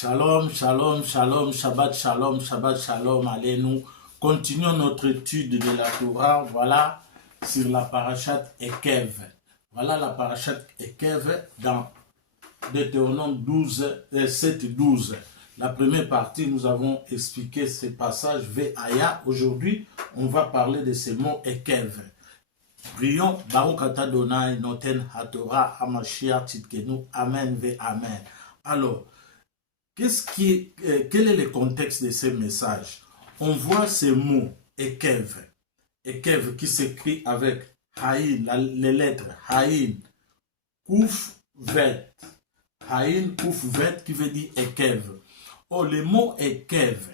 Shalom, shalom, shalom, Shabbat shalom, Shabbat shalom. Allez, nous continuons notre étude de la Torah, voilà, sur la parashat Ekev. Voilà la parashat Ekev dans Deutéronome 12, 7, 12. La première partie, nous avons expliqué ces passages Ve'aya. Aujourd'hui, on va parler de ces mots Ekev. Prions, Baruch Ata Adonai, Noten HaTorah, HaMashiach, Tzidkenu, Amen, Ve Amen. Alors, quel est le contexte de ces messages? On voit ces mots, Ekev. Ekev qui s'écrit avec Haïn, les lettres Haïn, Kouf, Vet. Haïn, Kouf, Vet qui veut dire Ekev. Oh, le mot Ekev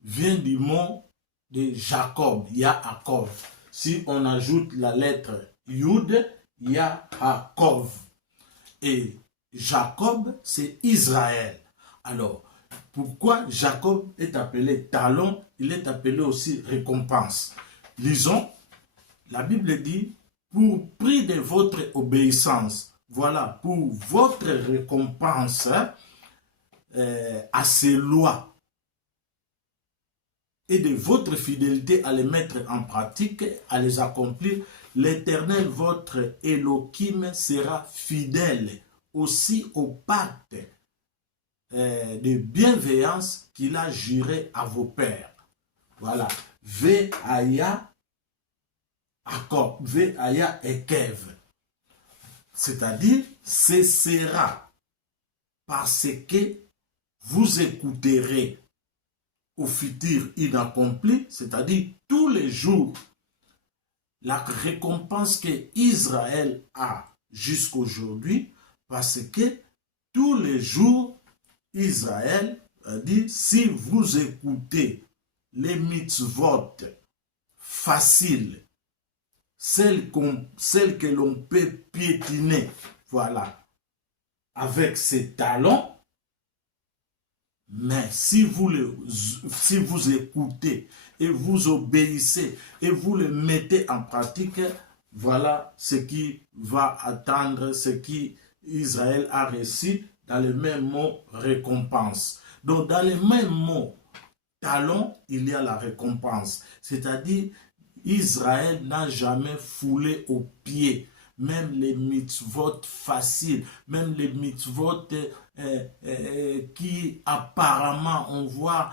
vient du mot de Jacob, Yaakov. Si on ajoute la lettre Yud, Yaakov. Et Jacob, c'est Israël. Alors, pourquoi Jacob est appelé talon? Il est appelé aussi récompense. Lisons, la Bible dit, pour prix de votre obéissance, voilà, pour votre récompense à ces lois et de votre fidélité à les mettre en pratique, à les accomplir, l'Éternel, votre Elohim, sera fidèle aussi au pacte de bienveillance qu'il a juré à vos pères. Voilà. Ve'aya Jacob, Ve'aya Ekev. C'est-à-dire, ce sera parce que vous écouterez au futur inaccompli, c'est-à-dire tous les jours, la récompense que Israël a jusqu'aujourd'hui, parce que tous les jours, Israël a dit, si vous écoutez les mitzvot faciles, celles que l'on peut piétiner, voilà, avec ses talons, mais si vous écoutez et vous obéissez et vous le mettez en pratique, voilà ce qui va attendre, ce qu'Israël a reçu dans le même mot récompense. Donc dans le même mot talon, il y a la récompense. C'est-à-dire, Israël n'a jamais foulé aux pieds, même les mitzvot faciles, même les mitzvot qui apparemment on voit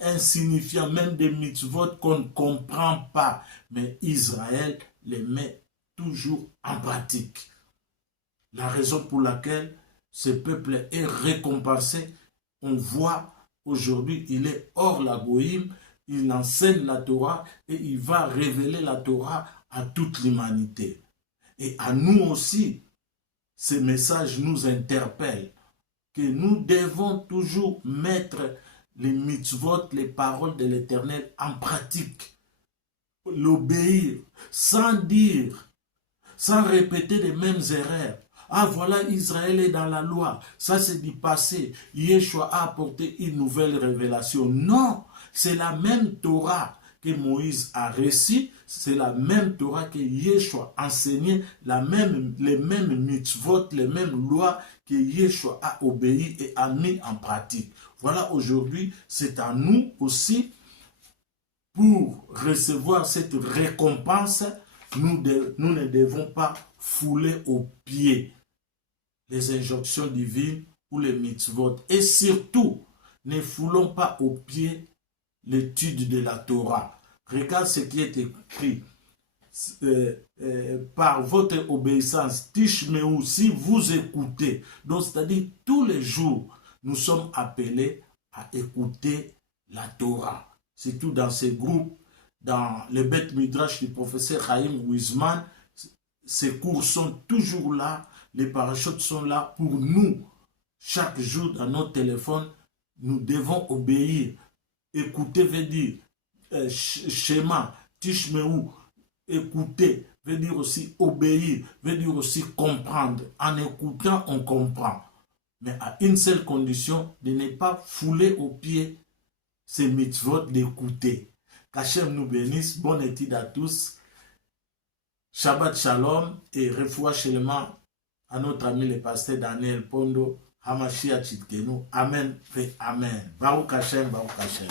insignifiants, même des mitzvot qu'on ne comprend pas. Mais Israël les met toujours en pratique. La raison pour laquelle ce peuple est récompensé, on voit aujourd'hui, il est hors la goïm, il enseigne la Torah et il va révéler la Torah à toute l'humanité. Et à nous aussi, ces messages nous interpellent, que nous devons toujours mettre les mitzvot, les paroles de l'Éternel en pratique, l'obéir, sans dire, sans répéter les mêmes erreurs. Ah voilà, Israël est dans la loi, ça c'est du passé, Yeshua a apporté une nouvelle révélation. Non, c'est la même Torah que Moïse a reçue, c'est la même Torah que Yeshua a enseigné, les mêmes mitzvot, les mêmes lois que Yeshua a obéi et a mis en pratique. Voilà, aujourd'hui, c'est à nous aussi, pour recevoir cette récompense, nous ne devons pas fouler aux pieds les injonctions divines ou les mitzvot. Et surtout, ne foulons pas aux pieds l'étude de la Torah. Regarde ce qui est écrit. Par votre obéissance, Tishmeou, si vous écoutez. Donc, c'est-à-dire, tous les jours, nous sommes appelés à écouter la Torah. Surtout dans ces groupes, dans les Beth Midrash du professeur Chaim Wiesman, ces cours sont toujours là, les parachutes sont là pour nous. Chaque jour, dans notre téléphone, nous devons obéir. Écouter veut dire schéma, tishmeou, écouter veut dire aussi obéir, veut dire aussi comprendre. En écoutant, on comprend. Mais à une seule condition, de ne pas fouler aux pieds ces mitzvot d'écouter. Qu'Hachem nous bénisse. Bonne étude à tous. Shabbat Shalom et refoua seulement à notre ami le pasteur Daniel Pondo Hamashia Chitkenu. Amen. Fait Amen. Baruch Hashem, Baruch Hashem.